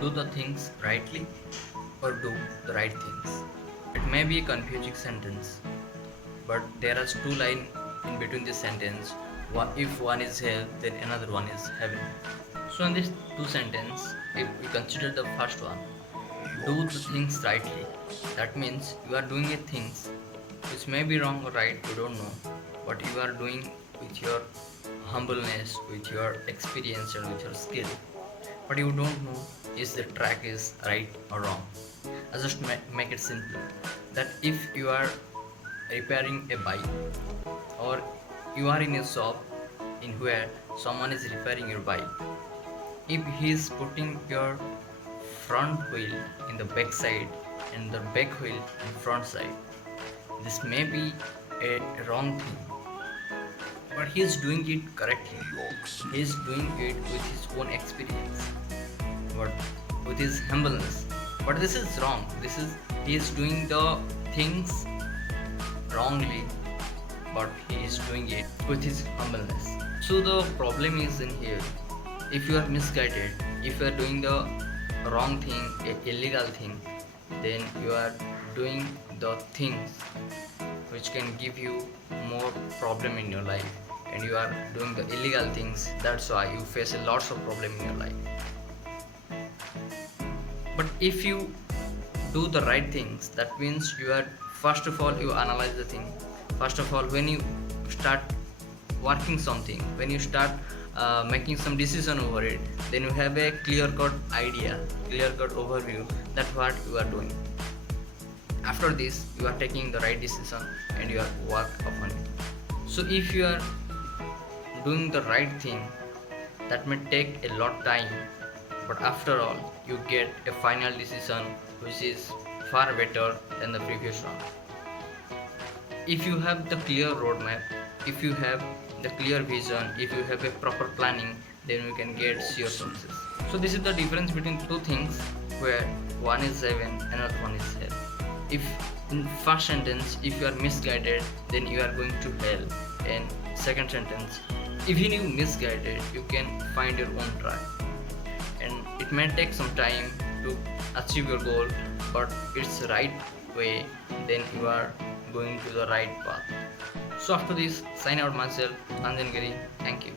Do the things rightly or do the right things. It may be a confusing sentence, but there are two lines in between this sentence. If one is hell, then another one is heaven. So in these two sentences, if we consider the first one, do the things rightly. That means you are doing a things which may be wrong or right, you don't know, but you are doing with your humbleness, with your experience and with your skill. But you don't know is the track is right or wrong. I just make it simple. That if you are repairing a bike or you are in a shop in where someone is repairing your bike, if he is putting your front wheel in the back side and the back wheel in front side, this may be a wrong thing, but he is doing it correctly. He is doing it with his own experience, but with his humbleness. But this is wrong. This is he is doing the things wrongly, but he is doing it with his humbleness. So the problem is in here. If you are misguided, if you are doing the wrong thing, a illegal thing, then you are doing the things which can give you more problem in your life, and you are doing the illegal things. That's why you face a lots of problem in your life. But if you do the right things, that means you are first of all you analyze the thing. First of all, when you start working something, when you start making some decision over it, then you have a clear cut idea, clear cut overview that what you are doing. After this, you are taking the right decision and you are work upon it. So if you are doing the right thing, that may take a lot time, but after all you get a final decision which is far better than the previous one. If you have the clear roadmap, if you have the clear vision, if you have a proper planning, then you can get your success. So this is the difference between two things where one is heaven, another one is hell. If in first sentence if you are misguided, then you are going to hell, and second sentence, even you misguided, you can find your own track, and it may take some time to achieve your goal, but it's the right way, then you are going to the right path. So after this, sign out myself, Anjan Giri. Thank you.